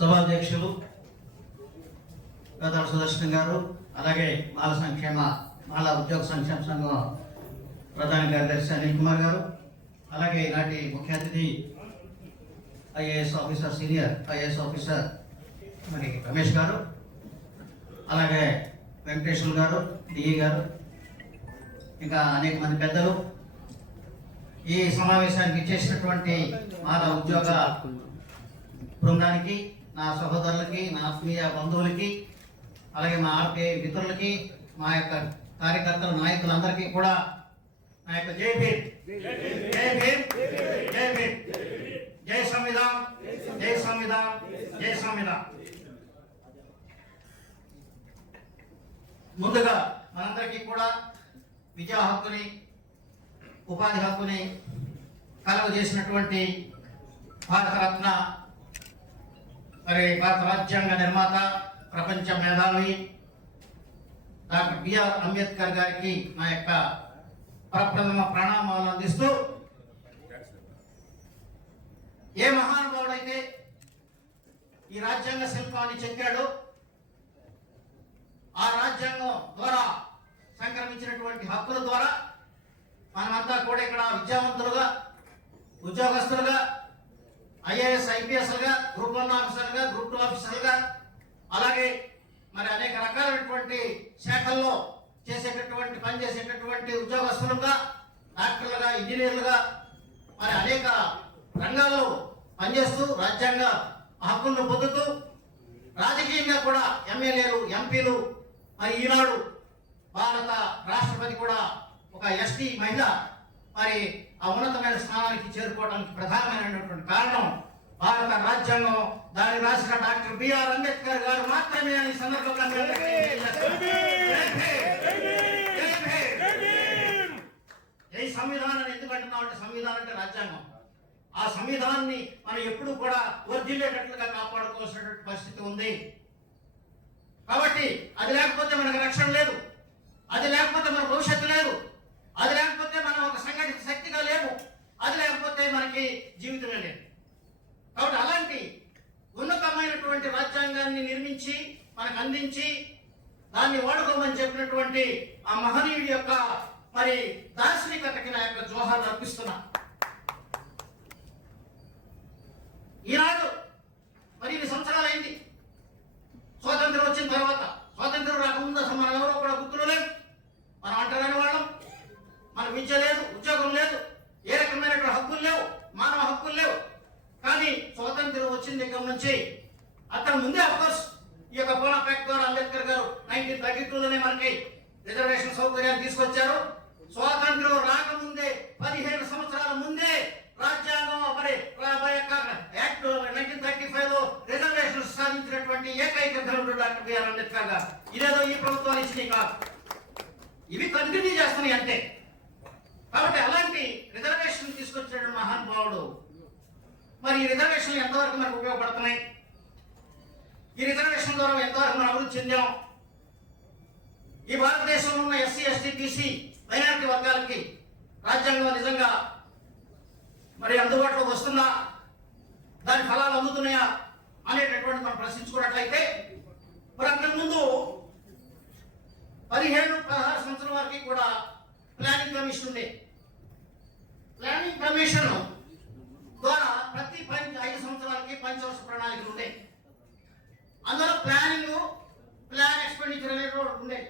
సభాధ్యక్షులు గదర్ సుదర్శన్ గారు, అలాగే మాల ఉద్యోగ సంక్షేమ సంఘం ప్రధాన కార్యదర్శి అనిల్ కుమార్ గారు, అలాగే ఈనాటి ముఖ్య అతిథి IAS officer, senior IAS officer మరి రమేష్ గారు, అలాగే వెంకటేశ్వర్ గారు, డిఈ గారు, ఇంకా అనేక మంది పెద్దలు, ఈ సమావేశానికి ఇచ్చేసినటువంటి మాల ఉద్యోగ బృందానికి, నా సహోదరులకి, నా ఆత్మీయ బంధువులకి, అలాగే మా ఆర్పీఐ మిత్రులకి, మా యొక్క కార్యకర్తలు, నాయకులందరికీ కూడా నా యొక్క జై భీమ్, జై భీమ్, జై భీమ్, జై సంవిధాన్, జై సంవిధాన్, జై సంవిధాన్. ముందుగా మనందరికీ కూడా విద్యా హక్కుని, ఉపాధి హక్కుని కలుగజేసినటువంటి భారతరత్న, మరి భారత రాజ్యాంగ నిర్మాత, ప్రపంచ మేధావి డాక్టర్ బిఆర్ అంబేద్కర్ గారికి నా యొక్క ప్రప్రథమ ప్రణామాలు అందిస్తూ, ఏ మహానుభావుడైతే ఈ రాజ్యాంగ శిల్పాన్ని చెక్కాడో, ఆ రాజ్యాంగం ద్వారా సంక్రమించినటువంటి హక్కుల ద్వారా మనమంతా కూడా ఇక్కడ విద్యావంతులుగా, ఉద్యోగస్తులుగా, ఐఏఎస్ ఐపీఎస్లుగా, గ్రూప్ 1 ఆఫీసర్గా, గ్రూప్ 2 ఆఫీసర్లుగా, అలాగే మరి అనేక రకాలైనటువంటి శాఖల్లో పనిచేసేటటువంటి ఉద్యోగస్తులుగా, డాక్టర్లుగా, ఇంజనీర్లుగా, మరి అనేక రంగాల్లో పనిచేస్తూ రాజ్యాంగ హక్కులను పొందుతూ, రాజకీయంగా కూడా ఎమ్మెల్యేలు, ఎంపీలు, మరి ఈనాడు భారత రాష్ట్రపతి కూడా ఒక ఎస్టీ మహిళ మరి ఆ ఉన్నతమైన స్థానానికి చేరుకోవడానికి ప్రధానమైనటువంటి కారణం భారత రాజ్యాంగం, దాన్ని రాసిన డాక్టర్ బిఆర్ అంబేద్కర్ గారు మాత్రమే అని సందర్భంగా ఈ సంవిధానాన్ని ఎందుకు అంటున్నాం అంటే, సంవిధానం అంటే రాజ్యాంగం. ఆ సంవిధానాన్ని మనం ఎప్పుడు కూడా వర్ధిల్లేటట్లుగా కాపాడుకోవాల్సినటువంటి పరిస్థితి ఉంది. కాబట్టి అది లేకపోతే మనకు రక్షణ లేదు, అది లేకపోతే మన భవిష్యత్తు లేదు, అది లేకపోతే మనం ఒక సంఘటిత శక్తిగా లేము, అది లేకపోతే మనకి జీవితమే లేదు. కాబట్టి అలాంటి ఉన్నతమైనటువంటి రాజ్యాంగాన్ని నిర్మించి మనకు అందించి దాన్ని వాడుకోమని చెప్పినటువంటి ఆ మహనీయుడి యొక్క మరి దార్శనికతకి నా యొక్క జోహార్లు అర్పిస్తున్నా. ఈనాడు మరి 2 సంవత్సరాలైంది స్వాతంత్రం వచ్చిన తర్వాత. స్వాతంత్రం రాకముందు అసలు మనం ఎవరో కూడా గుర్తులు లేవు, మనం అంటరాని వాళ్ళం, మనకు విద్య లేదు, ఉద్యోగం లేదు, ఏ రకమైనటువంటి హక్కులు లేవు, మానవ హక్కులు లేవు. కానీ స్వాతంత్రం వచ్చిన దగ్గర నుంచి అతను ముందే అఫ్కోర్స్ ఈ యొక్క పోలా ప్యాక్ట్ ద్వారా అంబేద్కర్ గారు 1932లోనే మనకి రిజర్వేషన్ సౌకర్యాన్ని తీసుకొచ్చారు. స్వాతంత్రం రాకముందే 15 సంవత్సరాల ముందే రాజ్యాంగం మరి యాక్ట్ 1935లో రిజర్వేషన్ సాధించినటువంటి ఏకైక ధనుడు డాక్టర్ బిఆర్ అంబేద్కర్ గారు. ఇదేదో ఈ ప్రభుత్వాలు ఇచ్చినాయి కాదు, ఇవి కంటిన్యూ చేస్తున్నాయి అంతే. కాబట్టి అలాంటి రిజర్వేషన్ తీసుకొచ్చిన మహానుభావుడు. మరి ఈ రిజర్వేషన్లు ఎంతవరకు మనకు ఉపయోగపడుతున్నాయి, ఈ రిజర్వేషన్ ద్వారా ఎంతవరకు మనం అభివృద్ధి చెందాం, ఈ భారతదేశంలో ఉన్న ఎస్సీ, ఎస్టీ, బీసీ, మైనారిటీ వర్గాలకి రాజ్యాంగం నిజంగా మరి అందుబాటులోకి వస్తుందా, దాని ఫలాలు అందుతున్నాయా అనేటటువంటి మనం ప్రశ్నించుకున్నట్లయితే, మరి అంతకుముందు 15-16 సంవత్సరాల వరకు కూడా ప్లానింగ్ కమిషన్ ఉండే. ప్లానింగ్ కమిషన్ ద్వారా ప్రతి 5 సంవత్సరాలకి పంచవర్ష ప్రణాళికలు ఉండే. అందులో ప్లాన్ ఎక్స్పెండిచర్ అనేది ఉండే.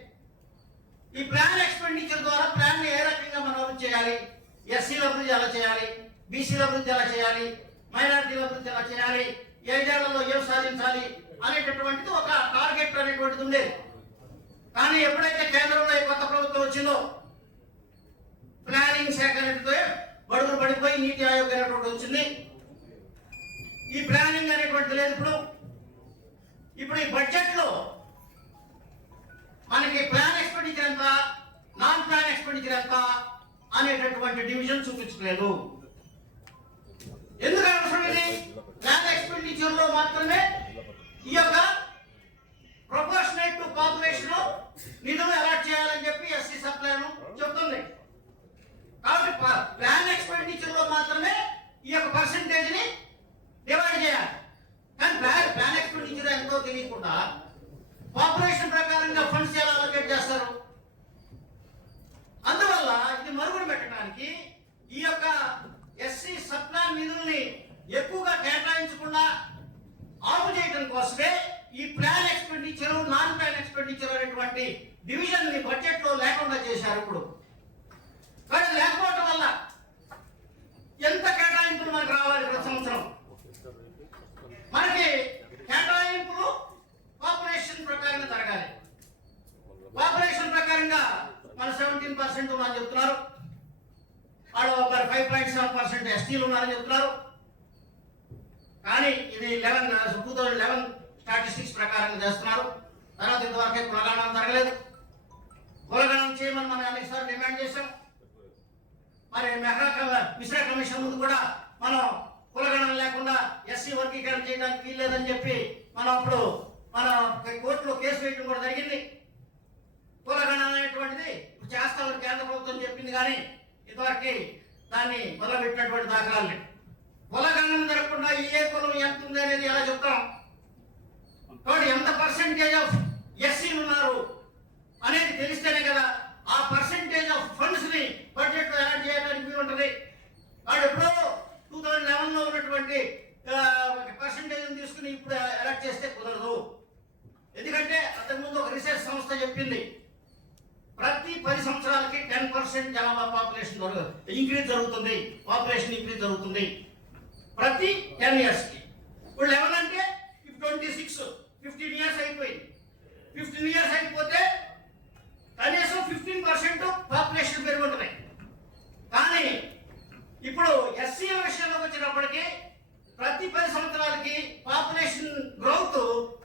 ఈ ప్లాన్ ఎక్స్పెండిచర్ ద్వారా ప్లాన్ ఏ రకంగా మనం అభివృద్ధి చేయాలి, ఎస్సీల అభివృద్ధి ఎలా చేయాలి, బీసీల అభివృద్ధి ఎలా చేయాలి, మైనారిటీల అభివృద్ధి ఎలా చేయాలి, 5 ఏళ్లలో ఏం సాధించాలి అనేటటువంటిది ఒక టార్గెట్ అనేటువంటిది ఉండేది. కానీ ఎప్పుడైతే కేంద్రంలో కొత్త ప్రభుత్వం వచ్చిందో, ప్లానింగ్ శాఖ అనేటితో బడుగులు పడిపోయి నీతి ఆయోగ్ అనేటువంటి వచ్చింది. ఈ ప్లానింగ్ అనేటువంటిది లేదు. ఇప్పుడు ఈ బడ్జెట్ లో మనకి ప్లాన్ ఎక్స్పెండిచర్ ఎంత, నాన్ ప్లాన్ ఎక్స్పెండిచర్ ఎంత అనేటటువంటి డివిజన్ చూపించలేదు. ఎందుకు అవసరం ఇది? ప్లాన్ ఎక్స్పెండిచర్ లో మాత్రమే ఈ యొక్క ప్రపోర్షనేట్ టు పాపులేషన్ నిధులు అలాట్ చేయాలని చెప్పి ఎస్సీ సప్లైను చెప్తుంది. కాబట్టి ప్లాన్ ఎక్స్పెండిచర్ లో మాత్రమే ఈ యొక్క పర్సెంటేజ్ ని డివైడ్ చేయాలి. కానీ ప్లాన్ పాపులేషన్ ప్రకారంగా ఫండ్స్ ఎలా అలొకేట్ చేస్తారు? అందువల్ల ఇది మరుగున పెట్టడానికి ఈ యొక్క ఎస్సీ సప్లాన్ నిధుల్ని ఎక్కువగా కేటాయించకుండా ఆపు చేయడం కోసమే ఈ plan expenditure, non plan expenditure అనేటువంటి డివిజన్ ని బడ్జెట్ లో లేకుండా చేశారు. ఇప్పుడు కానీ లేకపోవడం వల్ల ఎంత కేటాయింపులు మనకు రావాలి? ప్రతి సంవత్సరం మనకి కేటాయింపులు పాపులేషన్ ప్రకారంగా జరగాలి. పాపులేషన్ ప్రకారంగా మన 17% ఉన్నారని చెప్తున్నారు, వాళ్ళు 5.7% ఎస్టీలు ఉన్నారని చెప్తున్నారు. కానీ ఇది 2011 స్టాటిస్టిక్స్ ప్రకారంగా చేస్తున్నారు. తర్వాత ఇంతవరకే కులగణన జరగలేదు. కులగణన చేయమని మనం అనేకసార్లు డిమాండ్ చేశాం. మరి మిశ్రా కమిషన్ ముందు కూడా మనం కులగణన లేకుండా ఎస్సీ వర్గీకరణ చేయడానికి వీల్లేదని చెప్పి మనం అప్పుడు మన కోర్టులో కేసు వేయడం కూడా జరిగింది. కులగణన అనేటువంటిది చేస్తామని కేంద్ర ప్రభుత్వం చెప్పింది, కానీ ఇంతవరకు దాన్ని మొదలుపెట్టినటువంటి దాఖలాలు లేవు. కులగణన జరగకుండా ఏ కులం ఎంత ఉంది అనేది ఎలా చెప్తాం? కాబట్టి ఎంత పర్సెంటేజ్ ఆఫ్ ఎస్సీలు ఉన్నారు అనేది తెలిస్తేనే కదా ఆ పర్సెంటేజ్ ఆఫ్ ఫండ్స్ ని బడ్జెట్ లో యాడ్ చేయడానికి వీలు ఉంటుంది. వాడు ఎప్పుడో 2011 లో ఉన్నటువంటి పర్సెంటేజ్ తీసుకుని ఇప్పుడు ఎలక్ట్ చేస్తే కుదరదు. ఎందుకంటే అంతకుముందు ఒక రీసెర్చ్ సంస్థ చెప్పింది, ప్రతి 10 సంవత్సరాలకి 10% జనాభా పాపులేషన్ ఇంక్రీజ్ జరుగుతుంది, పాపులేషన్ ఇంక్రీజ్ జరుగుతుంది ప్రతి 10 years కి. ఇప్పుడు 11 అంటే 26, 15 years అయిపోయింది. 15 years అయిపోతే కనీసం 15% పాపులేషన్ పెరుగుతుంది. కానీ ఇప్పుడు ఎస్సీల విషయంలోకి వచ్చినప్పటికీ ప్రతి 10 సంవత్సరాలకి పాపులేషన్ గ్రోత్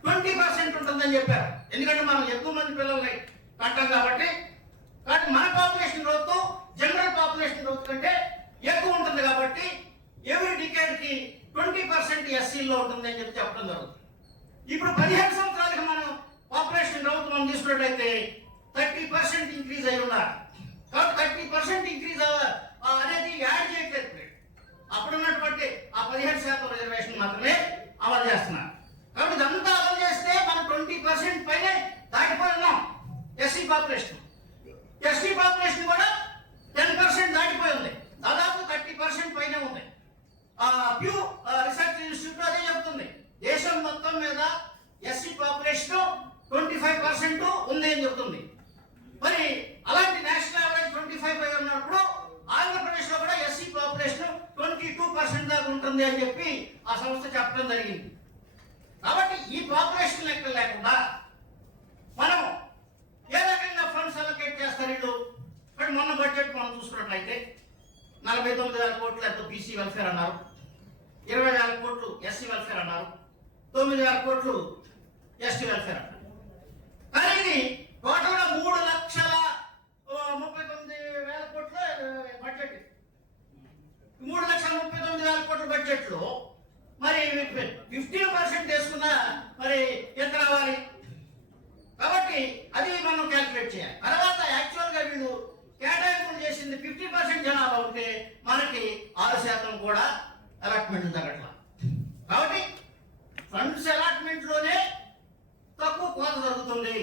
20% ఉంటుందని చెప్పారు. ఎందుకంటే మనం ఎక్కువ మంది పిల్లల్ని కంటాం కాబట్టి మన population growth general population growth కంటే ఎక్కువ ఉంటుంది. కాబట్టి ఎవ్రీ డికేడ్ కి 20% ఎస్సీలో ఉంటుంది అని చెప్పి చెప్పడం జరుగుతుంది. ఇప్పుడు 15 సంవత్సరాలకి మనం పాపులేషన్ గ్రోత్ మనం తీసుకున్నట్లయితే 30% ఇంక్రీజ్ అయి ఉన్నారు. కాబట్టి 30% ఇంక్రీజ్ అనేది యాడ్ చేయట్లేదు. అప్పుడు ఉన్నటువంటి ఆ 15% రిజర్వేషన్ మాత్రమే అమలు చేస్తున్నారు. కాబట్టి ఇదంతా అమలు చేస్తే మనం 20% పైనే దాటిపోయి ఉన్నాం. ఎస్సీ పాపులేషన్ కూడా 10% దాటిపోయి ఉంది. దాదాపు 30% పైనే ఉంది. ప్యూ రీసెర్చ్ ఇన్స్టిట్యూట్ అదే చెప్తుంది, దేశం మొత్తం మీద ఎస్సీ పాపులేషన్ 25% ఉంది అని చెప్తుంది. మరి అలాంటి నేషనల్ యావరేజ్ 25 ఉన్నప్పుడు ఆంధ్రప్రదేశ్ లో కూడా ఎస్సీ పాపులేషన్ 22% దాకా ఉంటుంది అని చెప్పి ఆ సంస్థ చెప్పడం జరిగింది. కాబట్టి ఈ పాపులేషన్ లెక్క లేకుండా మనం ఏ రకంగా ఫండ్స్ అలొకేట్ చేస్తారు వీళ్ళు? కానీ మొన్న బడ్జెట్ మనం చూసుకున్నట్లయితే 49,000 కోట్లు ఎంతో బీసీ వెల్ఫేర్ అన్నారు, 20,000 కోట్లు ఎస్సీ వెల్ఫేర్ అన్నారు, 9,000 కోట్లు ఎస్టీ వెల్ఫేర్ అన్నారు. కానీ ఇది టోటల్గా 3,39,000 కోట్ల బడ్జెట్. 3,39,000 కోట్ల బడ్జెట్ లో మరి 15% వేసుకున్నా మరి ఎంత రావాలి? కాబట్టి అది మనం క్యాల్కులేట్ చేయాలి. తర్వాత యాక్చువల్ గా వీళ్ళు కేటాయింపులు చేసింది 50% జనాభా ఉంటే మనకి 6% కూడా అలాట్మెంట్ జరగట్లా. కాబట్టి ఫండ్స్ అలాట్మెంట్ లోనే తక్కువ కోత జరుగుతుంది.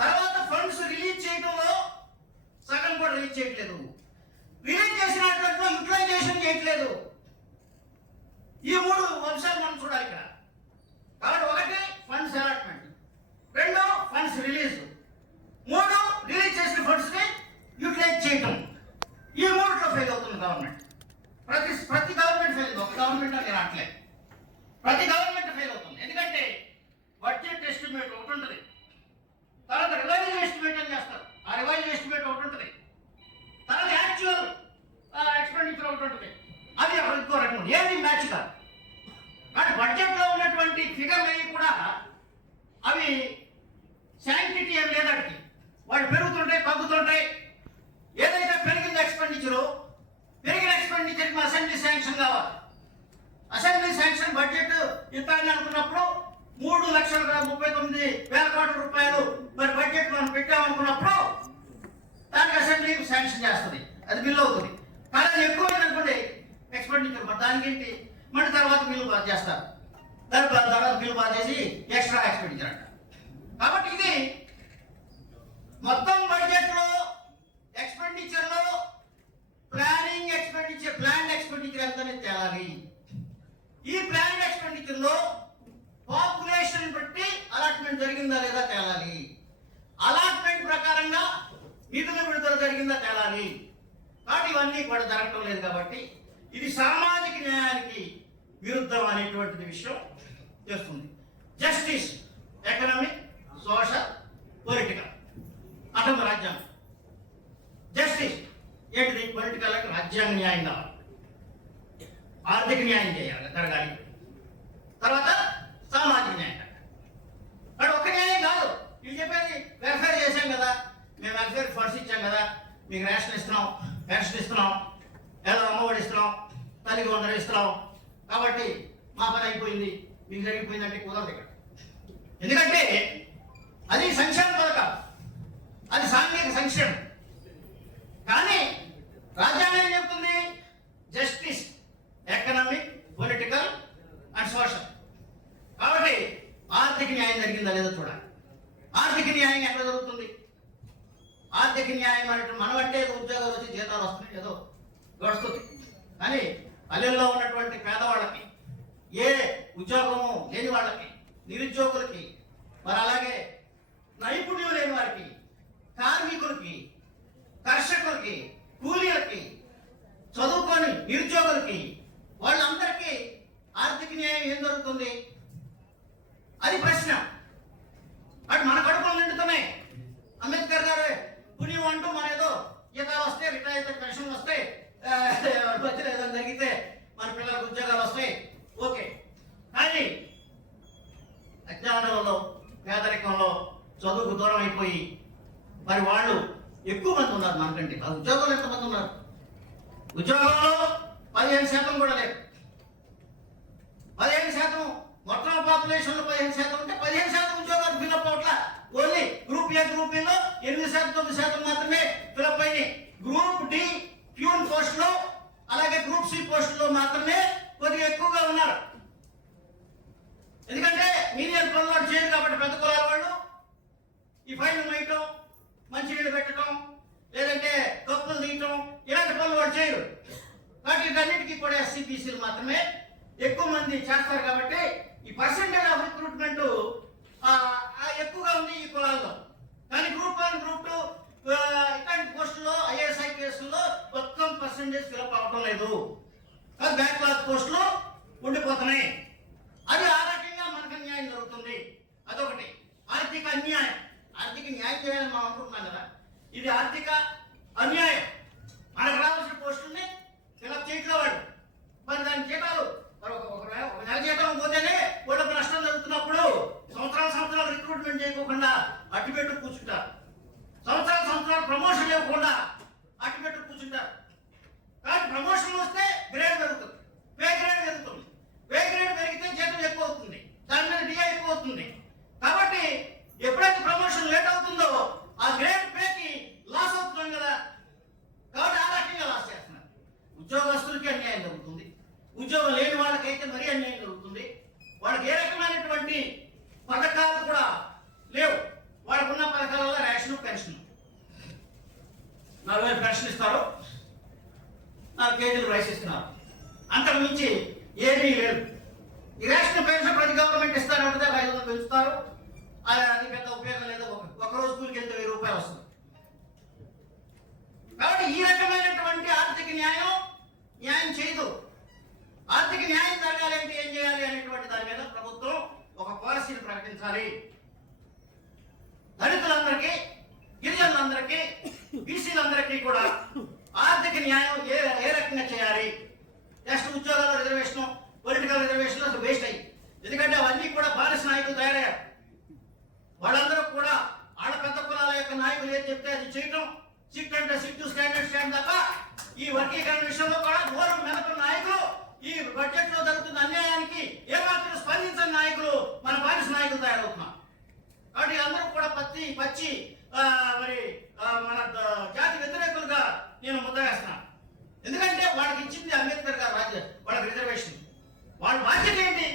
తర్వాత ఫండ్స్ రిలీజ్ చేయడంలో సగం కూడా రిలీజ్ చేయట్లేదు. రిలీజ్ చేసినట్టు యూటిలైజేషన్ చేయట్లేదు. ఈ 3 అంశాలు మనం చూడాలి ఇక్కడ. కాబట్టి 1 funds allotment, 2 funds release, 3 release చేసిన ఫండ్స్ ని యూటిలైజ్ చేయటం. ఈ 3లో ఫెయిల్ అవుతుంది గవర్నమెంట్. ప్రతి గవర్నమెంట్ ఫెయిల్ అవుతుంది. ఒక గవర్నమెంట్ అని రావట్లేదు, ప్రతి గవర్నమెంట్ ఫెయిల్ అవుతుంది. ఎందుకంటే బడ్జెట్ ఎస్టిమేట్ ఒకటి ఉంటుంది, తర్వాత రివైజ్ ఎస్టిమేట్ అని చేస్తారు. ఆ రివైజ్ ఎస్టిమేట్ ఒకటి ఉంటుంది, తర్వాత యాక్చువల్ ఎక్స్పెండిచర్ ఒకటి ఉంటుంది. అది ఇంకో రకం, ఏది మ్యాచ్ కాదు. కానీ బడ్జెట్ లో ఉన్నటువంటి ఫిగర్లు అవి కూడా అవి శాంక్టిటీ ఏమి లేదంటే వాళ్ళు పెరుగుతుంటాయి, తగ్గుతుంటాయి. ఏదైతే పెరిగిన ఎక్స్పెండిచర్ అసెంబ్లీ శాంక్షన్ కావాలి. అసెంబ్లీ శాంక్షన్ బడ్జెట్ ఇస్తానని అనుకున్నప్పుడు 3,39,000 కోట్ల రూపాయలు మరి బడ్జెట్ మనం పెట్టామనుకున్నప్పుడు దానికి అసెంబ్లీ శాంక్షన్ చేస్తుంది, అది బిల్ అవుతుంది. కానీ అది ఎక్కువ అనుకోండి ఎక్స్పెండిచర్, మరి దానికి ఏంటి మళ్ళీ తర్వాత బిల్లు పాస్ చేస్తారు. తర్వాత బిల్లు పాస్ చేసి ఎక్స్ట్రా ఎక్స్పెండిచర్ అంట. కాబట్టి ఇది మొత్తం బడ్జెట్లో ఎక్స్పెండిచర్లో ప్లాండ్ ఎక్స్పెండిచర్ ఎంతనే తేలాలి. ఈ ప్లాండ్ ఎక్స్పెండిచర్లో పాపులేషన్ బట్టి అలాట్మెంట్ జరిగిందా లేదా తేలాలి. అలాట్మెంట్ ప్రకారంగా నిధుల విడుదల జరిగిందా తేలాలి. కాబట్టి ఇవన్నీ కూడా జరగటం లేదు. కాబట్టి ఇది సామాజిక న్యాయానికి విరుద్ధం అనేటువంటిది విషయం చేస్తుంది. జస్టిస్, ఎకనామిక్, సోషల్, పొలిటికల్ అంటుంది రాజ్యాంగం. జస్టిస్ ఏంటిది? పొలిటికల్ అంటే రాజ్యాంగ న్యాయం కావాలి, ఆర్థిక న్యాయం చేయాలి జరగాలి. తర్వాత సామాజిక న్యాయం కానీ ఒక్క న్యాయం కాదు. వీళ్ళు చెప్పేది వెల్ఫేర్ చేశాం కదా, మేము వెల్ఫేర్ ఫండ్స్ ఇచ్చాం కదా, మీకు రేషన్ ఇస్తున్నాం, పెన్షన్ ఇస్తున్నాం, ఏదో అమ్మఒడి ఇస్తున్నాం, తల్లికి వందలు ఇస్తున్నాం, కాబట్టి మా పని అయిపోయింది, మీకు జరిగిపోయిందంటే కుదరదు ఇక్కడ. ఎందుకంటే అది సంక్షేమ పథకం, అది సాంఘిక సంక్షేమం. కానీ రాజ్యాంగం ఏం చెప్తుంది? Justice, economic, political and social. కాబట్టి ఆర్థిక న్యాయం జరిగిందా లేదో చూడాలి. ఆర్థిక న్యాయం ఎక్కడ జరుగుతుంది? ఆర్థిక న్యాయం అంటే మనం అంటే ఉద్యోగాలు వచ్చి జీతాలు వస్తున్నాయి, ఏదో గడుస్తుంది. కానీ పల్లెల్లో ఉన్నటువంటి పేదవాళ్ళకి, ఏ ఉద్యోగము లేని వాళ్ళకి, నిరుద్యోగులకి, మరి అలాగే నైపుణ్యం లేని వారికి, కార్మికులకి, కర్షకులకి, కూలీలకి, చదువుకొని నిరుద్యోగులకి, వాళ్ళందరికీ ఆర్థిక న్యాయం ఏం జరుగుతుంది? అది ప్రశ్న. అటు మన కడుపులు నిండుతున్నాయి. అంబేద్కర్ గారు పుణ్యం అంటూ మన ఏదో జీతాలు వస్తే, రిటైర్ అయితే పెన్షన్ వస్తే, మధ్యలో ఏదో జరిగితే మన పిల్లలకు ఉద్యోగాలు వస్తాయి, ఓకే. కానీ అజ్ఞానంలో, పేదరికంలో, చదువుకు దూరం అయిపోయి మరి వాళ్ళు ఎక్కువ మంది ఉన్నారు మనకంటే. ఆ ఉద్యోగాలు ఎంతమంది ఉన్నారు? ఉద్యోగంలో 15% కూడా లేదు. 15% మొత్తం పాపులేషన్లో 15% ఉంటే 15% ఉద్యోగాలు ఫిల్అప్ అవట్ల. ఓన్లీ గ్రూప్ ఏ, గ్రూప్ బిలో 8%, 9% మాత్రమే ఫిల్అప్ అయింది. గ్రూప్ డి ప్యూన్ పోస్టులో, అలాగే గ్రూప్ సి పోస్టులో మాత్రమే కొద్దిగా ఎక్కువగా ఉన్నారు. ఎందుకంటే మీడియం పనులు చేయరు కాబట్టి పెద్ద కులాల వాళ్ళు ఈ ఫైల్ వేయటం, మంచినీళ్ళు పెట్టడం, లేదంటే కప్పులు తీయటం, ఇలాంటి పనులు వాళ్ళు చేయరు. కాబట్టి వీటన్నిటికీ కూడా ఎస్సీ బీసీలు మాత్రమే ఎక్కువ మంది చేస్తారు. కాబట్టి ఈ పర్సెంటేజ్ ఆఫ్ రిక్రూట్మెంట్ ఎక్కువగా ఉంది ఈ కులాల్లో. కానీ గ్రూప్ 1, గ్రూప్ 2 ఇట్లాంటి పోస్టుల్లో, ఐఏఎస్ ఐపీఎస్లో మొత్తం పర్సెంటేజ్ ఫిల్అప్ అవ్వడం లేదు. బ్యాక్లాగ్ పోస్టులు ఉండిపోతున్నాయి. అది ఆ రకంగా మనకు అన్యాయం జరుగుతుంది. అదొకటి. ఆర్థిక అన్యాయం. ఆర్థిక న్యాయం చేయాలని మనం అనుకుంటున్నాం కదా, ఇది ఆర్థిక అన్యాయం. మనకు రావాల్సిన పోస్టుల్ని ఫిల్అప్ చేయట్లే వాళ్ళు. మరి దాని జీతాలు ఒక నెల జీతం పోతేనే వాళ్ళకు నష్టం జరుగుతున్నప్పుడు సంవత్సరాలు రిక్రూట్మెంట్ చేయకుండా అట్టిపెట్టు కూర్చుంటారు. సంవత్సరాలు ప్రమోషన్ ఇవ్వకుండా అట్టిపెట్టు కూర్చుంటారు. కానీ ప్రమోషన్ వస్తే గ్రేడ్ పెరుగుతుంది, పే గ్రేడ్ పెరుగుతుంది. పే గ్రేడ్ పెరిగితే జీతం ఎక్కువ అవుతుంది, దాని మీద డిఐ ఎక్కువ అవుతుంది. కాబట్టి ఎప్పుడైతే ప్రమోషన్ లేట్ అవుతుందో ఆ గ్రేడ్ పేకి లాస్ అవుతున్నాం కదా. కాబట్టి ఆ రకంగా లాస్ చేస్తున్నారు. ఉద్యోగస్తులకి అన్యాయం జరుగుతుంది, ఉద్యోగం లేని వాళ్ళకైతే మరీ అన్యాయం జరుగుతుంది. వాళ్ళకి ఏ రకమైనటువంటి పథకాలు కూడా లేవు. వాళ్ళకు ఉన్న పథకాలలో రేషన్, పెన్షన్. 4000 పెన్షన్ ఇస్తారు, 4 కేజీలు రైస్ ఇస్తున్నారు. అంతకు మించి ఏమీ లేదు. ఈ రేషన్, పెన్షన్ ప్రతి గవర్నమెంట్ ఇస్తారంటే 500 పెంచుతారు. అది పెద్ద ఉపయోగం లేదు. ఒకరోజు కూలికి వెళ్తే 1000 రూపాయలు వస్తుంది. కాబట్టి ఈ రకమైనటువంటి ఆర్థిక న్యాయం చేయదు. ఆర్థిక న్యాయం జరగాలంటే ఏం చేయాలి అనేటువంటి దాని మీద ప్రభుత్వం ఒక పాలసీని ప్రకటించాలి. దళితులందరికీ, గిరిజనులందరికీ, బీసీలందరికీ కూడా ఆర్థిక న్యాయం ఏ రకంగా చేయాలి. నెక్స్ట్ ఉద్యోగాల రిజర్వేషన్, పొలిటికల్ రిజర్వేషన్ అసలు వేస్ట్ అయ్యి. ఎందుకంటే అవన్నీ కూడా బానిస నాయకులు తయారయ్యారు. వాళ్ళందరూ కూడా ఆడ పెద్ద కులాల యొక్క నాయకులు ఏం చెప్తే అది చేయటం, సిట్ అంటే సిట్, స్టాండర్డ్ స్టాండ్ తప్ప ఈ వర్గీకరణ విషయంలో కూడా దూరం మెదపడిన నాయకులు, ఈ బడ్జెట్ లో జరుగుతున్న అన్యాయానికి ఏమాత్రం స్పందించని నాయకులు మన బానిస నాయకులు తయారవుతున్నారు. కాబట్టి అందరూ కూడా పచ్చి మరి మన జాతి వ్యతిరేకులుగా నేను ముద్ర వేస్తున్నాను. ఎందుకంటే వాళ్ళకి ఇచ్చింది అంబేద్కర్ గారు వాళ్ళకి రిజర్వేషన్. వాళ్ళ బాధ్యత ఏంటి?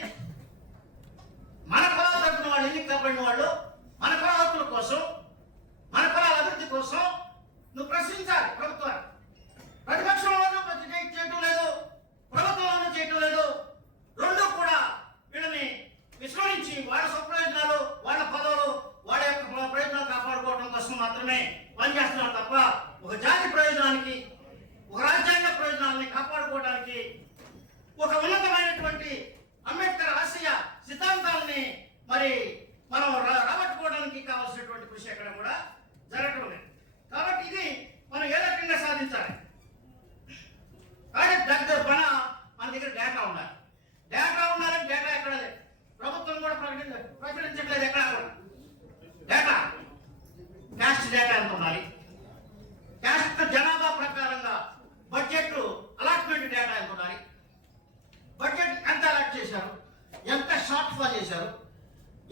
షార్ట్ ఫాల్ చేశారు,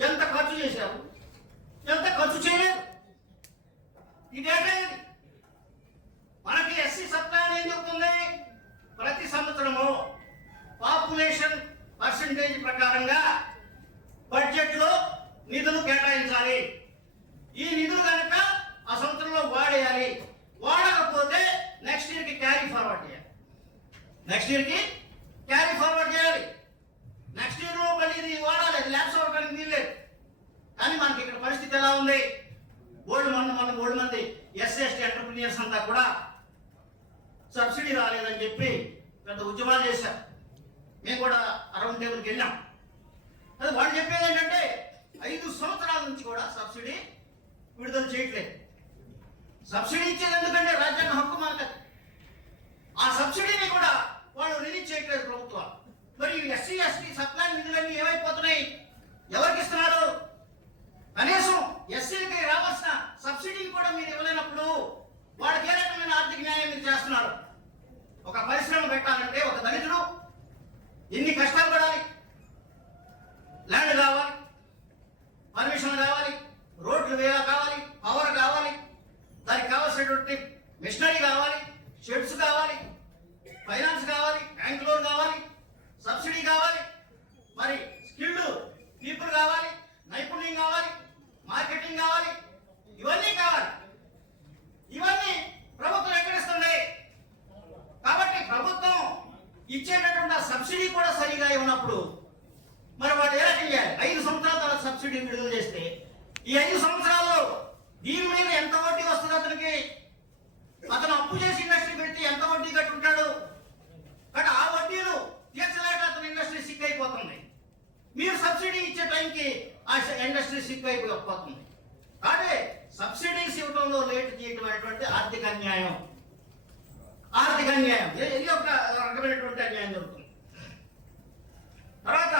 ఎంత ఖర్చు చేశారు, ఎంత ఖర్చు చేయలేదు. ఈ డేటా ఇది. మనకి ఎస్సీ సప్లాన్ ఏం చెప్తుంది? ప్రతి సంవత్సరము పాపులేషన్ పర్సంటేజ్ ప్రకారంగా బడ్జెట్ లో నిధులు కేటాయించాలి. ఈ నిధులు కనుక ఆ సంవత్సరంలో వాడేయాలి. వాడకపోతే నెక్స్ట్ ఇయర్ కి క్యారీ ఫార్వర్డ్ చేయాలి. నెక్స్ట్ ఇయర్ కి క్యారీ ఫార్వర్డ్ చేయాలి. నెక్స్ట్ ఇయర్ మళ్ళీ ఇది వాడాలి. అది ల్యాబ్స్ అవ్వడానికి వీల్లేదు. కానీ మనకి ఇక్కడ పరిస్థితి ఎలా ఉంది? ఓల్డ్ మంది ఎస్సీ ఎస్టీ ఎంటర్ప్రీనియర్స్ అంతా కూడా సబ్సిడీ రాలేదని చెప్పి పెద్ద ఉద్యమాలు చేశారు. మేము కూడా రౌండ్ టేబుల్కి వెళ్ళాం. అది వాళ్ళు చెప్పేది ఏంటంటే 5 సంవత్సరాల నుంచి కూడా సబ్సిడీ విడుదల చేయట్లేదు. సబ్సిడీ ఇచ్చేది ఎందుకంటే రాజ్యాంగ హక్కు మనకు. ఆ సబ్సిడీని కూడా వాళ్ళు రిలీజ్ చేయట్లేదు ప్రభుత్వం. మరి ఎస్సీ ఎస్టీ సప్లాన్ నిధులన్నీ ఏమైపోతున్నాయి? ఎవరికి ఇస్తున్నారు? కనీసం ఎస్సీలకి రావాల్సిన సబ్సిడీని కూడా మీరు ఇవ్వలేనప్పుడు వాళ్ళకి ఏ రకమైన ఆర్థిక న్యాయం మీరు చేస్తున్నారు? ఒక పరిశ్రమ పెట్టాలంటే ఒక దళితుడు ఎన్ని కష్టాలు పడాలి? ల్యాండ్ కావాలి, పర్మిషన్ కావాలి, రోడ్లు వేలా కావాలి, పవర్ కావాలి, దానికి కావాల్సినటువంటి మిషనరీ కావాలి, షెడ్స్ కావాలి, ఫైనాన్స్ కావాలి, బ్యాంక్ లోన్ కావాలి, సబ్సిడీ కావాలి, మరి స్కిల్డ్ పీపుల్ కావాలి, నైపుణ్యం కావాలి, మార్కెటింగ్ కావాలి, ఇవన్నీ కావాలి. ఇవన్నీ ప్రభుత్వం ఎక్కడిస్తుంది? కాబట్టి ప్రభుత్వం ఇచ్చేటటువంటి సబ్సిడీ కూడా సరిగా ఉన్నప్పుడు మరి వాడు ఏ రకం చేయాలి? 5 సంవత్సరాల తర్వాత సబ్సిడీ విడుదల చేస్తే ఈ 5 సంవత్సరాల్లో దీని మీద ఎంత వడ్డీ వస్తుంది అతనికి? అతను అప్పు చేసి ఇండస్ట్రీ పెడితే ఎంత వడ్డీ కట్టుంటాడు? బట్ ఆ వడ్డీలు తీర్చలేక అతను ఇండస్ట్రీ సిక్ అయిపోతుంది. మీరు సబ్సిడీ ఇచ్చే టైంకి ఆ ఇండస్ట్రీ సిక్ అయిపోతుంది. కాబట్టి సబ్సిడీస్ ఇవ్వడంలో లేట్ చేయడం అనేటువంటి ఆర్థిక అన్యాయం. ఇది ఒక రకమైనటువంటి అన్యాయం జరుగుతుంది. తర్వాత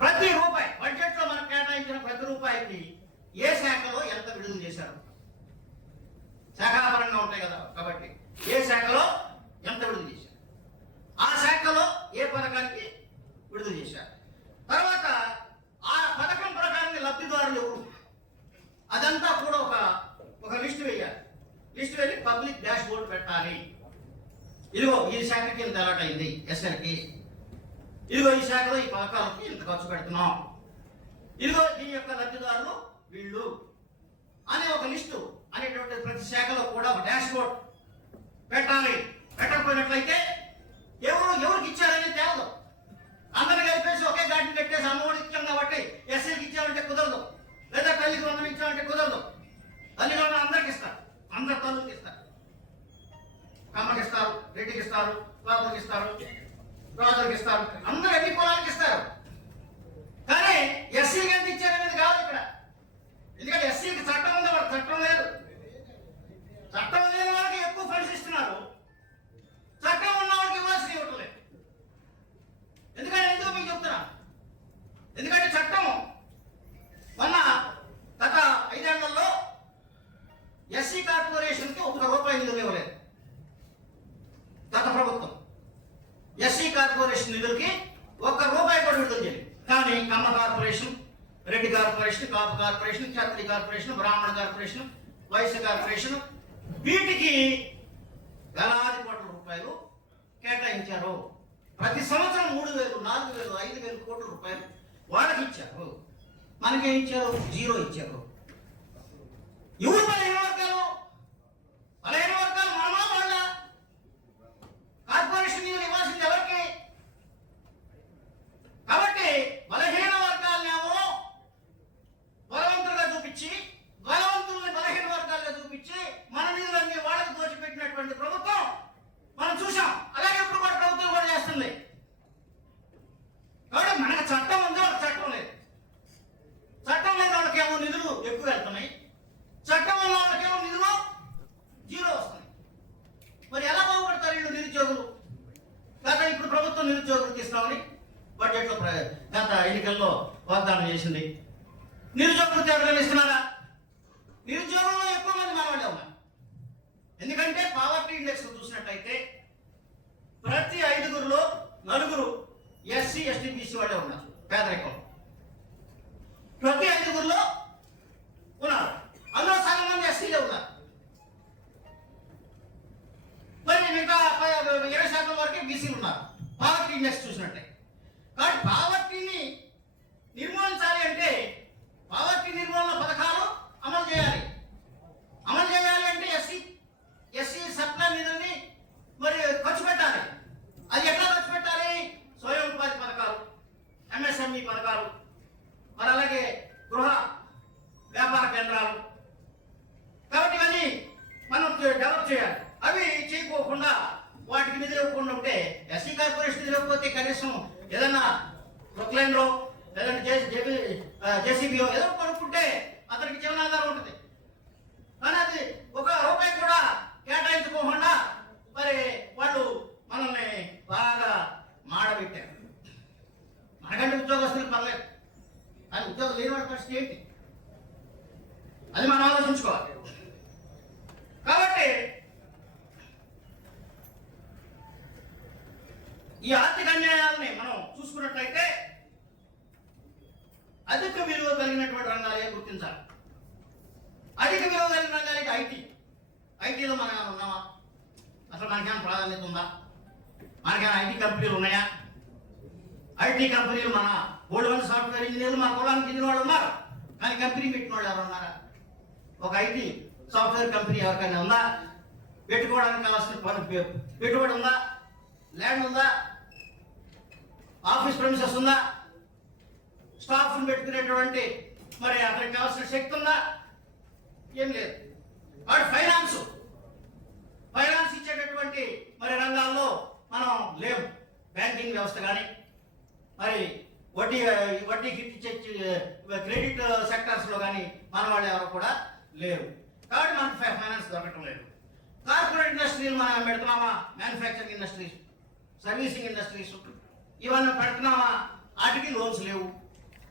ప్రతి రూపాయి బడ్జెట్ లో మనకు కేటాయించిన ప్రతి రూపాయికి ఏ శాఖలో ఎంత విడుదల చేశారు? శాఖాపరంగా ఉంటాయి కదా, కాబట్టి ఏ శాఖలో ఎంత విడుదల చేశారు, ఆ శాఖలో ఏ పథకానికి విడుదల చేశారు, తర్వాత ఆ పథకం ప్రకారం లబ్ధిదారులు ఎవరు, అదంతా కూడా ఒక లిస్ట్ వేయాలి. లిస్ట్ వెళ్ళి పబ్లిక్ డాష్ బోర్డ్ పెట్టాలి. ఇదిగో ఈ శాఖకి ఇంత అలాట్ అయింది ఎస్ఎల్కి, ఇదిగో ఈ శాఖలో ఈ పథకాలకి ఇంత ఖర్చు పెడుతున్నాం, ఇదిగో దీని యొక్క లబ్ధిదారులు వీళ్ళు అనే ఒక లిస్టు అనేటువంటి ప్రతి శాఖలో కూడా ఒక డాష్ బోర్డ్ పెట్టాలి. పెట్టకపోయినట్లయితే ఎవరికి ఇచ్చారని తేలదు. అందరిని కలిపేసి ఒకే గాడిని కట్టేసి అమ్మఒడికి ఇచ్చాం కాబట్టి ఎస్సీకి ఇచ్చామంటే కుదరదు, లేదా తల్లికి వందనం ఇచ్చామంటే కుదరదు. తల్లిదండ్రులు అందరికి ఇస్తారు, అందరి తల్లుకి ఇస్తారు, కమ్మకి ఇస్తారు, రెడ్డికి ఇస్తారు, బాబుకి ఇస్తారు, రాజులకు ఇస్తారు, అందరు అన్ని కులాలకి ఇస్తారు. కానీ ఎస్సీకి ఎంత ఇచ్చారనేది కాదు ఇక్కడ. ఎందుకంటే ఎస్సీకి చట్టం ఉంది, వాళ్ళకి చట్టం లేదు. చట్టం లేని వాళ్ళకి ఎక్కువ ఫండ్స్ ఇస్తున్నారు, చట్టం ఉన్న వాళ్ళకి ఇవ్వాల్సి ఇవ్వట్లేదు. ఎందుకంటే మీకు చెప్తున్నా, ఎందుకంటే చట్టం మొన్న గత 5 ఏళ్లలో ఎస్సీ కార్పొరేషన్కి ₹1 నిధులు ఇవ్వలేదు గత ప్రభుత్వం. ఎస్సీ కార్పొరేషన్ నిధులకి ₹1 కూడా విడుదల చేయలేదు. కానీ కమ్మ కార్పొరేషన్, రెడ్డి కార్పొరేషన్, కాపు కార్పొరేషన్, క్షత్రియ కార్పొరేషన్, బ్రాహ్మణ కార్పొరేషన్, వైశ్య కార్పొరేషన్, వీటికి వేలాది కోట్ల రూపాయలు కేటాయించారు. ప్రతి సంవత్సరం 3,000, 4,000, 5,000 కోట్ల రూపాయలు వాళ్ళకి ఇచ్చారు. మనకేం ఇచ్చారు? 0 ఇచ్చారు. ఎవరు బలహీన వర్గాలు? బలహీన వర్గాలు మనమా వాళ్ళ? కార్పొరేషన్ నిధులు ఇవ్వాల్సింది ఎవరికి? కాబట్టి బలహీన వర్గాలనేమో బలవంతులుగా చూపించి, బలవంతుల్ని బలహీన వర్గాలుగా చూపించి మన నిధులన్నీ వాళ్ళకి దోచిపెట్టినటువంటి ప్రభుత్వం మనం చూసాం. అలాగే ఇప్పుడు కూడా ప్రభుత్వం కూడా చేస్తుంది. కాబట్టి మనకు చట్టం ఉంది, వాళ్ళకి చట్టం లేదు. చట్టం లేని వాళ్ళకేమో నిధులు ఎక్కువ వెళ్తున్నాయి, చట్టం ఉన్న వాళ్ళకేమో నిధులు 0 వస్తున్నాయి. మరి ఎలా బాగుపడతారు వీళ్ళు నిరుద్యోగులు? కాక ఇప్పుడు ప్రభుత్వం నిరుద్యోగులకు ఇస్తామని బడ్జెట్లో గత ఎన్నికల్లో వాగ్దానం చేసింది. నిరుద్యోగులు ఎవరైనా ఇస్తున్నారా? నిరుద్యోగంలో ఎక్కువ మంది మనవాళ్ళే ఉన్నారు. ఎందుకంటే పావర్టీ ఇండెక్స్ చూసినట్టయితే పేదరికం. ప్రతి 5గురిలో ఉన్నారు. అందులో సగం మంది ఎస్సీలే ఉన్నారు. మరి మిగతా 20% వరకే బీసీలు ఉన్నారు. పావర్టీ ఇండెక్స్ చూసినట్టే. కాబట్టి పావర్టీని నిర్మూలించాలి అంటే పావర్టీ నిర్మూలన పథకాలు అమలు చేయాలి. అమలు చేయాలి అంటే ఎస్సీ సప్లై నిధుల్ని మరి ఖర్చు పెట్టాలి. అది ఎట్లా ఖర్చు పెట్టాలి? స్వయం ఉపాధి పథకాలు, ఎంఎస్ఎంఈ పథకాలు, మరి అలాగే గృహ వ్యాపార కేంద్రాలు. కాబట్టి ఇవన్నీ మనం డెవలప్ చేయాలి. అవి చేయకోకుండా వాటికి నిధులు ఇవ్వకుండా ఉంటే ఎస్సీ కార్పొరేషన్ నిధులు ఇవ్వకపోతే కనీసం ఏదన్నా ప్రొక్లైన్లో లేదంటే జేసీబీఓ ఏదో కొనుక్కుంటే అతనికి జీవనాధారం ఉంటుంది. కానీ అది ₹1 కూడా కేటాయించుకోకుండా మరి వాళ్ళు మనల్ని బాగా మాడబెట్టారు. మనకంటే ఉద్యోగస్తులకు పర్లేదు, కానీ ఉద్యోగం లేని వాడి పరిస్థితి ఏంటి? అది మనం ఆలోచించుకోవాలి. కాబట్టి ఈ ఆర్థిక అన్యాయాలని మనం చూసుకున్నట్లయితే అధిక విలువ కలిగినటువంటి రంగాలే గుర్తించాలి. అధిక విలువ కలిగిన రంగాలకి ఐటీలో మనం ఉన్నామా? అసలు మనకేమైనా ప్రాధాన్యత ఉందా? మనకేమైనా ఐటీ కంపెనీలు ఉన్నాయా? ఐటీ కంపెనీలు మన ఓల్డ్ సాఫ్ట్వేర్ ఇంజనీర్లు మన కులానికి చెందిన వాళ్ళు ఉన్నారు, కానీ కంపెనీ పెట్టిన వాళ్ళు ఎవరు ఉన్నారా? ఒక ఐటీ సాఫ్ట్వేర్ కంపెనీ ఎవరికైనా ఉందా? పెట్టుకోవడానికి కావాల్సిన పెట్టుబడి ఉందా? ల్యాండ్ ఉందా? ఆఫీస్ ప్రెమిసెస్ ఉందా? స్టాఫ్ను పెట్టుకునేటువంటి మరి అతనికి కావాల్సిన శక్తి ఉందా? ఏం లేదు. వాడు ఫైనాన్స్ ఇచ్చేటటువంటి మరి రంగాల్లో మనం లేవు. బ్యాంకింగ్ వ్యవస్థ కానీ మరి వడ్డీకి ఇచ్చే క్రెడిట్ సెక్టర్స్లో కానీ మన వాళ్ళు ఎవరు కూడా లేరు. కాబట్టి మనకు ఫైనాన్స్ దొరకటం లేదు. కార్పొరేట్ ఇండస్ట్రీలు మనం పెడుతున్నామా? మ్యానుఫ్యాక్చరింగ్ ఇండస్ట్రీస్, సర్వీసింగ్ ఇండస్ట్రీస్ ఇవన్నీ పెడుతున్నామా? వాటికి లోన్స్ లేవు.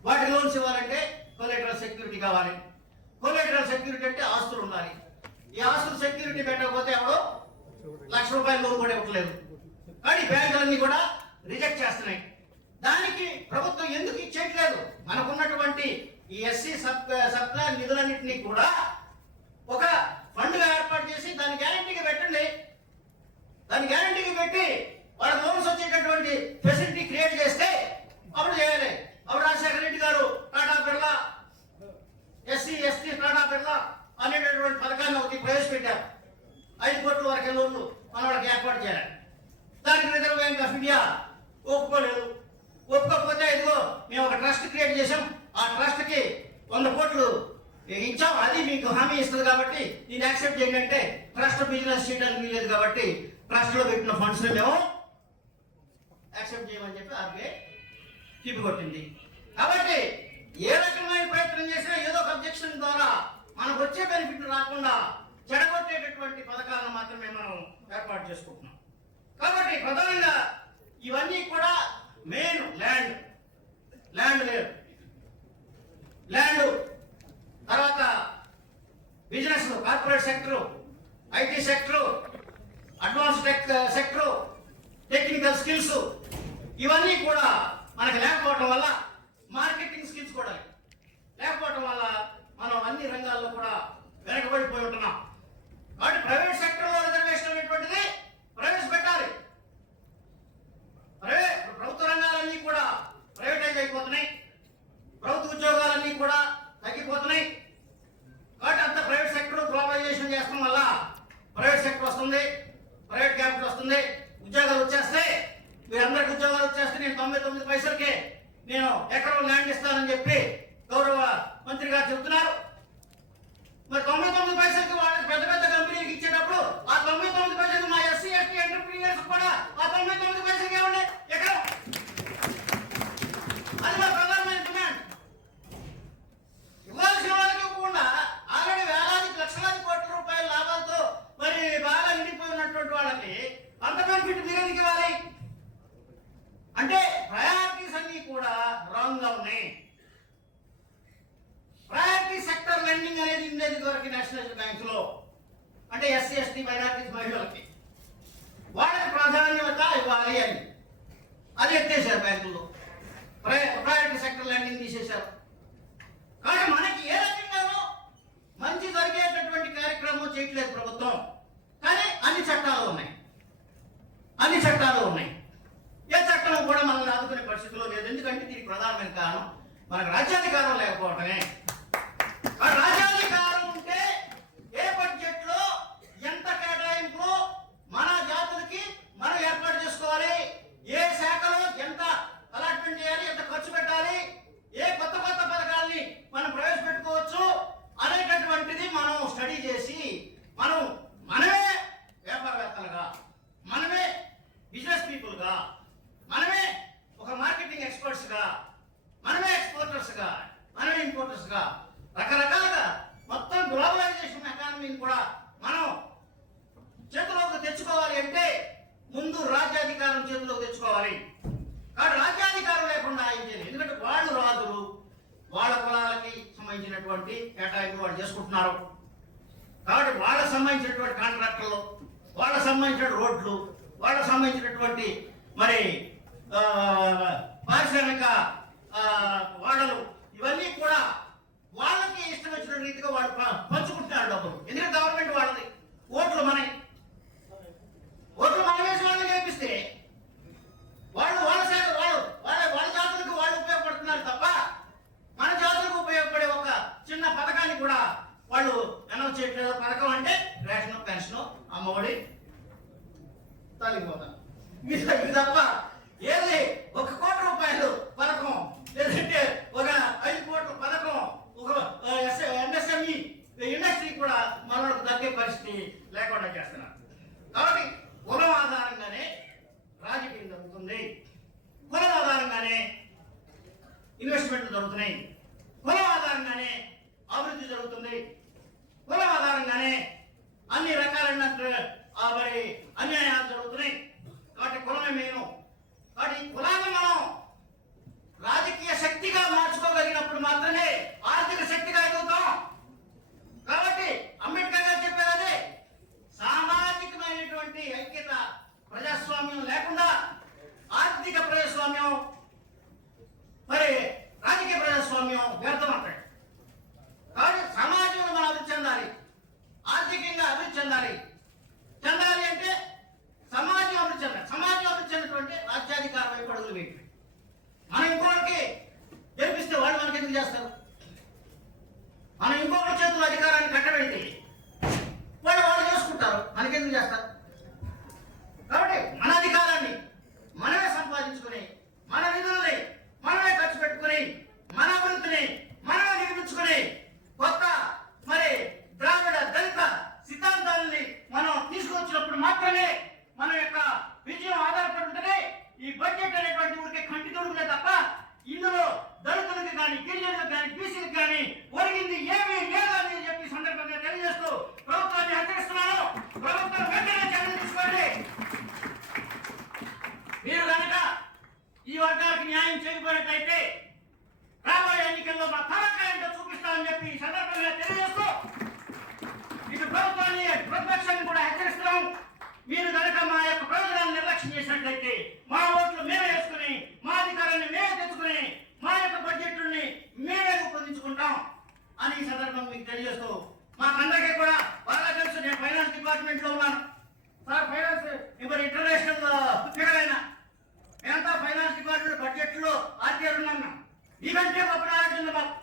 వాటికి లోన్స్ ఇవ్వాలంటే కొలెటరల్ సెక్యూరిటీ కావాలి. కొలెటరల్ సెక్యూరిటీ అంటే ఆస్తులు ఉండాలి. ఈ ఆస్తులు సెక్యూరిటీ పెట్టకపోతే ఎవడో ₹1,00,000 లోన్ కూడా ఇవ్వట్లేదు. కానీ బ్యాంకులన్నీ కూడా రిజెక్ట్ చేస్తున్నాయి. దానికి ప్రభుత్వం ఎందుకు ఇచ్చేయట్లేదు? మనకున్నటువంటి ఈ ఎస్సీ సప్లై నిధులన్నింటినీ కూడా ఒక ఫండ్గా ఏర్పాటు చేసి దాని గ్యారంటీగా పెట్టండి. దాని గ్యారంటీగా పెట్టి వాళ్ళ లోన్స్ వచ్చేటటువంటి ఫెసిలిటీ క్రియేట్ చేస్తే అప్పుడు చేయాలి. అప్పుడు రాజశేఖర రెడ్డి గారు టాటా బిర్లా ఎస్సీ ఎస్టీ టాటా బిర్లా అనేటటువంటి పథకాన్ని ఒకటి ప్రవేశపెట్టారు. 5 కోట్ల వరకు లోన్లు మన వాళ్ళకి ఏర్పాటు చేయాలి. దానికి రిజర్వ్ బ్యాంక్ ఆఫ్ ఇండియా ఒప్పుకోలేదు. ఒప్పుకోకపోతే ఇదిగో మేము ఒక ట్రస్ట్ క్రియేట్ చేసాం, ఆ ట్రస్ట్కి 100 కోట్లు ఇచ్చాం, అది మీకు హామీ ఇస్తుంది కాబట్టి దీన్ని యాక్సెప్ట్ చేయండి అంటే ట్రస్ట్ బిజినెస్ చేయడానికి వీలేదు కాబట్టి ట్రస్ట్లో పెట్టిన ఫండ్స్ మేము యాక్సెప్ట్ చేయమని చెప్పి ఆర్బీఐ తిప్పికొట్టింది. కాబట్టి ఏ రకమైన ప్రయత్నం చేసినా ఏదో ఒక అబ్జెక్షన్ ద్వారా మనకు వచ్చే బెనిఫిట్ రాకుండా చెడగొట్టేటటువంటి పథకాలను మాత్రమే మనం ఏర్పాటు చేసుకుంటున్నాం. కాబట్టి ప్రధానంగా ఇవన్నీ కూడా మెయిన్ ల్యాండ్ లేదు, ల్యాండ్ తర్వాత business, corporate sector, IT sector, advance tech sector, technical skills ఇవన్నీ కూడా మనకు లేకపోవడం వల్ల, మార్కెటింగ్ స్కిల్స్ కూడా లేకపోవడం వల్ల మనం అన్ని రంగాల్లో కూడా వెనకబడిపోయి ఉంటున్నాం. కాబట్టి ప్రైవేట్ సెక్టర్లో రిజర్వేషన్ అనేటువంటిది ప్రవేశపెట్టాలి. ప్రభుత్వ రంగాలన్నీ కూడా ప్రైవేటైజ్ అయిపోతున్నాయి. ప్రభుత్వ ఉద్యోగాలన్నీ కూడా తగ్గిపోతున్నాయి. కాబట్టి అంత ప్రైవేట్ సెక్టర్ గ్లోబలైజేషన్ చేస్తాం వల్ల ప్రైవేట్ సెక్టర్ వస్తుంది, ప్రైవేట్ క్యాపిటల్ వస్తుంది, ఉద్యోగాలు వచ్చేస్తే మీరందరికి ఉద్యోగాలు వచ్చేస్తే నేను 99 పైసలకే నేను ఎకరం ల్యాండ్ ఇస్తానని చెప్పి గౌరవ మంత్రి గారు చెబుతున్నారు. మరి 99 పైసలకి వాళ్ళకి పెద్ద పెద్ద కంపెనీలకు ఇచ్చేటప్పుడు ఆ 99 పైసలు మా ఎస్సీ ఎస్టీ ఎంటర్ప్రీనియర్స్ కూడా ఆ 99 పైసలకి ఏమండి ఎకరం? అది మా ప్రధానమైన డిమాండ్. ఇవ్వాల్సిన వాళ్ళకి ఇవ్వకుండా ఆల్రెడీ లక్షలాది కోట్ల రూపాయల లాభాలతో మరి బాగా నిండిపోయినటువంటి వాళ్ళకి అంత బెనిఫిట్ మీరెందుకు ఇవ్వాలి? అంటే ప్రయారిటీస్ అన్ని కూడా రాంగ్ గా ఉన్నాయి. ప్రయారిటీ సెక్టర్ లెండింగ్ అనేది ఉండేది వరకు నేషనల్ బ్యాంక్ లో, అంటే ఎస్సీ ఎస్టీ మైనారిటీస్ మహిళలకి వాళ్ళకి ప్రాధాన్యత ఇవ్వాలి అని అది ఎత్తేసారు బ్యాంకుల్లో. ప్రయారిటీ మనకు రాజ్యాధికారం లేకపోవటమే. ఆ రాజ్యాధికారం ఉంటే ఏ బడ్జెట్ లో ఎంత కేటాయింపు మన జాతులకి మనం ఏర్పాటు చేసుకోవాలి, ఏ శాఖలో ఎంత అలాట్మెంట్ చేయాలి, ఎంత ఖర్చు పెట్టాలి, ఏ కొత్త కొత్త పథకాలని మనం ప్రవేశపెట్టుకోవచ్చు అనేటటువంటిది మనం స్టడీ చేసి మనమే వ్యాపారవేత్తలుగా, మనమే బిజినెస్ పీపుల్గా, మనమే ఒక మార్కెటింగ్ ఎక్స్పర్ట్స్గా, మనమే ఎక్స్పోర్టర్స్గా, మనమే ఇంపోర్టర్స్గా, రకరకాలుగా మొత్తం గ్లోబలైజేషన్ ఎకానమీని కూడా మనం చేతిలోకి తెచ్చుకోవాలి అంటే ముందు రాజ్యాధికారం చేతిలోకి తెచ్చుకోవాలి. కాబట్టి రాజ్యాధికారం లేకుండా ఏం చేయాలి? ఎందుకంటే వాళ్ళు రాజులు, వాళ్ళ కులాలకి సంబంధించినటువంటి కేటాయింపులు వాళ్ళు చేసుకుంటున్నారు. కాబట్టి వాళ్ళకు సంబంధించినటువంటి కాంట్రాక్టర్లు, వాళ్ళకు సంబంధించిన రోడ్లు, వాళ్ళకు సంబంధించినటువంటి మరి పారిశ్రామిక వాడలు, ఇవన్నీ కూడా వాళ్ళకి ఇష్టం వచ్చిన రీతిగా వాళ్ళు పంచుకుంటున్నారు డబ్బులు. ఎందుకంటే గవర్నమెంట్ వాళ్ళది, ఓట్లు మనమే వేసి వాళ్ళని గెలిపిస్తే వాళ్ళ శాఖ వాళ్ళ జాతులకు వాళ్ళు ఉపయోగపడుతున్నారు తప్ప మన జాతులకు ఉపయోగపడే ఒక చిన్న పథకాన్ని కూడా వాళ్ళు అనౌన్స్ చేయట్లేదు. పథకం అంటే రేషన్, పెన్షన్, అమ్మఒడి, తల్లిపోతాం, ఇది తప్ప ఏది 1 కోటి రూపాయలు పథకం, లేదంటే ఒక 5 కోట్ల పథకం, ఒక ఎంఎస్ఎంఈ ఇండస్ట్రీ కూడా మనకు దక్కే పరిస్థితి లేకుండా చేస్తున్నారు. కాబట్టి కులం ఆధారంగానే రాజకీయం జరుగుతుంది, కులం ఆధారంగానే ఇన్వెస్ట్మెంట్లు జరుగుతున్నాయి, కులం ఆధారంగానే అభివృద్ధి జరుగుతుంది, కులం ఆధారంగానే అన్ని రకాలైన మరి అన్యాయాలు జరుగుతున్నాయి. కాబట్టి కులమే మెయిన్. కాబట్టి ఈ కులాన్ని మనం రాజకీయ శక్తిగా మార్చుకోగలిగినప్పుడు మాత్రమే ఆర్థిక శక్తిగా ఎదుగుతాం. కాబట్టి అంబేద్కర్ గారు చెప్పారు అదే, సామాజికమైనటువంటి ఐక్యత, ప్రజాస్వామ్యం లేకుండా ఆర్థిక ప్రజాస్వామ్యం మరి రాజకీయ ప్రజాస్వామ్యం వ్యర్థం అంటాడు. కాబట్టి సమాజంలో మనం అభివృద్ధి చెందాలి, ఆర్థికంగా అభివృద్ధి చెందాలి అంటే సమాజం అభివృద్ధి చెందాలి. సమాజం అభివృద్ధి చెందినటువంటి రాజ్యాధికారం వైపు అడుగులు వేయండి. మనం ఇంకొకరికి గెలిపిస్తే వాళ్ళు మనకి ఎందుకు చేస్తారు? మనం ఇంకొకరి చేతుల అధికారాన్ని కట్టబెడితే వాళ్ళు చేసుకుంటారు, మనకెందుకు చేస్తారు? కాబట్టి మన అధికారాన్ని మనమే సంపాదించుకుని, మన నిధుల్ని మనమే ఖర్చు పెట్టుకుని, మన అభివృద్ధిని మనమే నిర్మించుకుని, కొత్త మరి ద్రావిడ దళిత సిద్ధాంతాలని మనం తీసుకొచ్చినప్పుడు మాత్రమే మన యొక్క విజయం ఆధారపడి ఉంటుంది. ఈ బడ్జెట్ అనేటువంటి ఊరికే కంటి తొడుగులే తప్ప ఇందులో దళితులకు కానీ, గిరిజనులకు కానీ, బీసీలకు కానీ ఒరిగింది ఏమీ లేదని చెప్పి సందర్భంగా తెలియజేస్తూ ప్రభుత్వాన్ని హెచ్చరిస్తున్నాను. ప్రభుత్వం వెంటనే చర్యలు తీసుకోండి. మీరు కనుక ఈ వర్గానికి న్యాయం చేయబడినట్లయితే రాబోయే ఎన్నికల్లో మా తనకాయంతో చూపిస్తామని చెప్పి ఈ సందర్భంగా తెలియజేస్తూ ఇటు ప్రభుత్వాన్ని, ప్రతిపక్షాన్ని కూడా హెచ్చరిస్తున్నాం. మీరు కనుక మా యొక్క ప్రయోజనాలను నిర్లక్ష్యం చేసినట్లయితే మా ఓట్లు మేమే వేసుకుని, మా అధికారాన్ని మేమే తెచ్చుకుని, మా యొక్క బడ్జెట్ని మేమే రూపొందించుకుంటాం అని ఈ సందర్భం మీకు తెలియజేస్తూ, మాకందరికీ కూడా బాగా తెలుసు, నేను ఫైనాన్స్ డిపార్ట్మెంట్ లో ఉన్నాను సార్. ఫైనాన్స్ మరి ఇంటర్నేషనల్ ఫిగర్ అయినా మేమంతా ఫైనాన్స్ డిపార్ట్మెంట్ బడ్జెట్ లో ఆర్టీఆర్ ఉన్నాం. మీకంటే గొప్ప నాలెడ్జ్ ఉంది మాకు,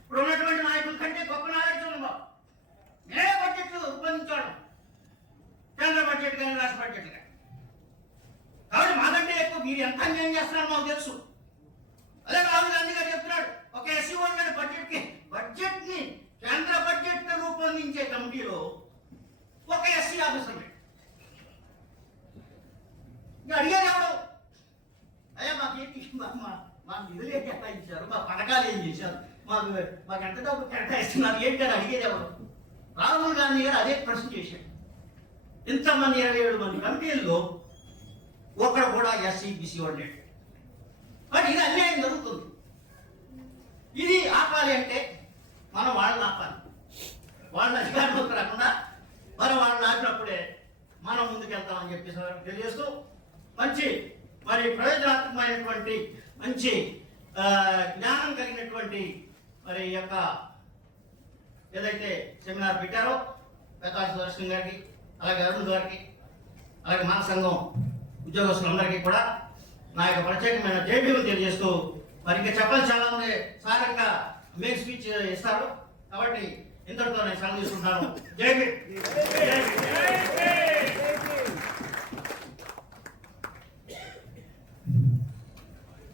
ఇప్పుడు ఉన్నటువంటి నాయకుల కంటే గొప్ప నాలెడ్జ్ ఉంది మాకు. మేమే బడ్జెట్లు రూపొందించాడు, కేంద్ర బడ్జెట్ కానీ రాష్ట్ర బడ్జెట్ కానీ. కాబట్టి మాకంటే ఎక్కువ మీరు ఎంత అన్యాయం చేస్తున్నారో మాకు తెలుసు. అదే రాహుల్ గాంధీ గారు చెప్తున్నాడు, ఒక ఎస్సీ ఓన్లైన బడ్జెట్ ని కేంద్ర బడ్జెట్ రూపొందించే కమిటీలో ఒక ఎస్సీ ఆఫీసర్ అడిగారు ఎవరు, అయ్యా మాకేంటి, మా నిధులు ఏం కేటాయించారు, మా పథకాలు ఏం చేశారు, మాకు ఎంత డబ్బు కేటాయిస్తున్నారు ఏంటి అని అడిగేది ఎవరు? రాహుల్ గాంధీ గారు అదే ప్రశ్న చేశాడు. ఇంతమంది 27 మంది కమిటీల్లో ఒకడు కూడా ఎస్సీ బీసీ వాడు లేడు. బట్ ఇది అన్యాయం జరుగుతుంది. ఇది ఆపాలి అంటే మనం వాళ్ళని ఆపాలి. వాళ్ళ అధికారంలోకి రాకుండా మనం వాళ్ళని ఆపినప్పుడే మనం ముందుకెళ్తామని చెప్పేసి తెలియజేస్తూ, మంచి మరి ప్రయోజనాత్మకమైనటువంటి మంచి జ్ఞానం కలిగినటువంటి మరి యొక్క ఏదైతే సెమినార్ పెట్టారో పెద్దాసి దర్శనం గారికి, అలాగే అరుణ్ గారికి, అలాగే మన సంఘం ఉద్యోగస్తులందరికీ కూడా నా యొక్క ప్రత్యేకమైన జైబీలు తెలియజేస్తూ మరి ఇంకా చెప్పాలి చాలా ఉంది. సార్ ఇంకా మెయిన్ స్పీచ్ ఇస్తారు కాబట్టి ఇంతటితో నేను సెలవు తీసుకుంటాను. జై హింద్.